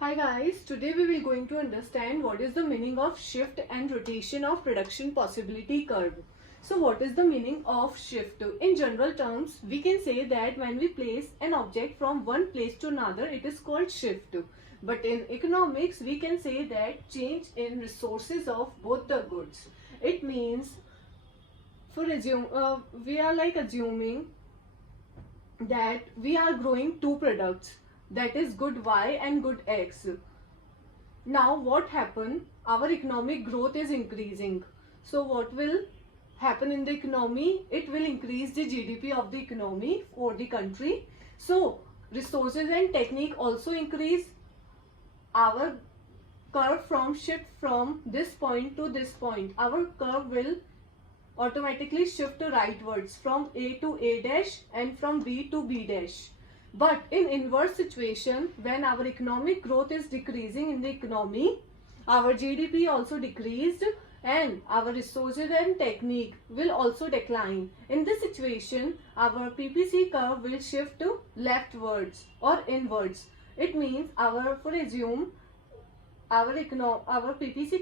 Hi guys, today we will going to understand what is the meaning of shift and rotation of production possibility curve. So what is the meaning of shift? In general terms, we can say that when we place an object from one place to another, it is called shift. But in economics, we can say that change in resources of both the goods. It means, we are like assuming that we are growing two products, that is good Y and good X. Now what happened? Our economic growth is increasing. So what will happen in the economy? It will increase the GDP of the economy for the country. So resources and technique also increase. Our curve from shift from this point to this point. Our curve will automatically shift rightwards from A to A dash and from B to B dash. But in inverse situation, when our economic growth is decreasing in the economy, our GDP also decreased and our resources and technique will also decline. In this situation, our PPC curve will shift to leftwards or inwards. It means our PPC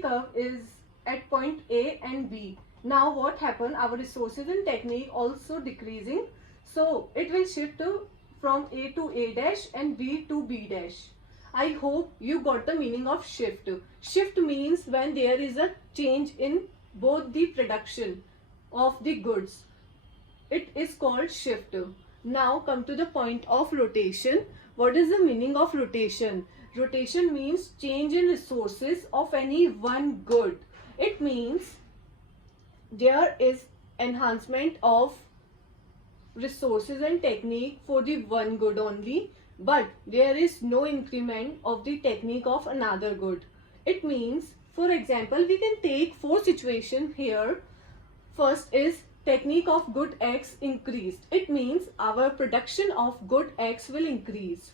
curve is at point A and B. Now what happened? Our resources and technique also decreasing. So it will shift to from A to A dash and B to B dash. I hope you got the meaning of shift. Shift means when there is a change in both the production of the goods. It is called shift. Now come to the point of rotation. What is the meaning of rotation? Rotation means change in resources of any one good. It means there is enhancement of resources and technique for the one good only, but there is no increment of the technique of another good. It means, for example, we can take four situations here. First is technique of good X increased. It means our production of good X will increase.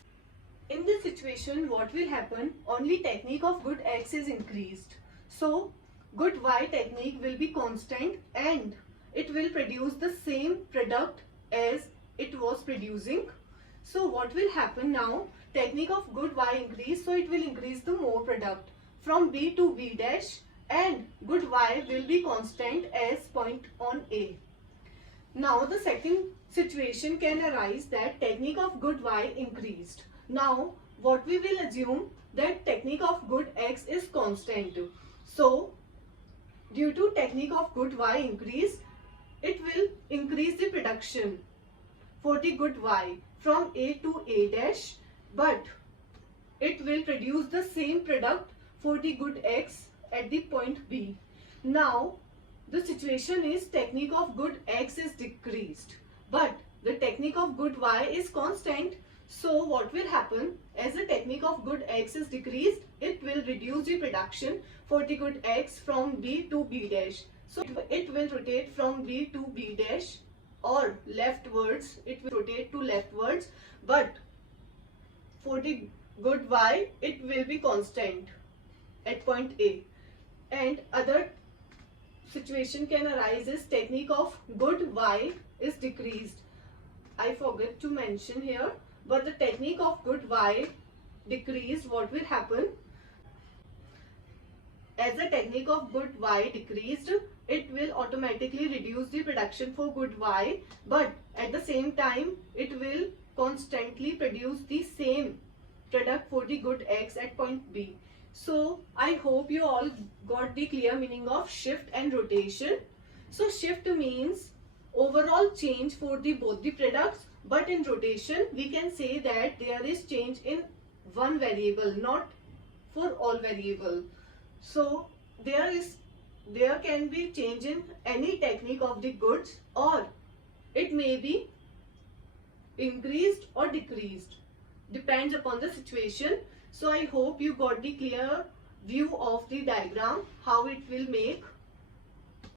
In this situation, what will happen? Only technique of good X is increased. So good Y technique will be constant and it will produce the same product as it was producing. So what will happen now? Technique of good Y increase, so it will increase the more product from B to B dash and good Y will be constant as point on A. Now the second situation can arise that technique of good Y increased. Now what we will assume that technique of good X is constant. So due to technique of good Y increase, it will increase the production for the good Y from A to A dash, but it will produce the same product for the good X at the point B. Now the situation is technique of good X is decreased, but the technique of good Y is constant. So what will happen? As the technique of good X is decreased, it will reduce the production for the good X from B to B dash. So it will rotate from B to B dash or leftwards, it will rotate to leftwards, but for the good Y, it will be constant at point A. And other situation can arise is technique of good Y is decreased. I forgot to mention here, but the technique of good Y decreased, what will happen? As the technique of good Y decreased, it will automatically reduce the production for good Y, but at the same time, it will constantly produce the same product for the good X at point B. So I hope you all got the clear meaning of shift and rotation. So shift means overall change for both the products, but in rotation we can say that there is change in one variable, not for all variable. So there can be change in any technique of the goods, or it may be increased or decreased, depends upon the situation. So I hope you got the clear view of the diagram, how it will make.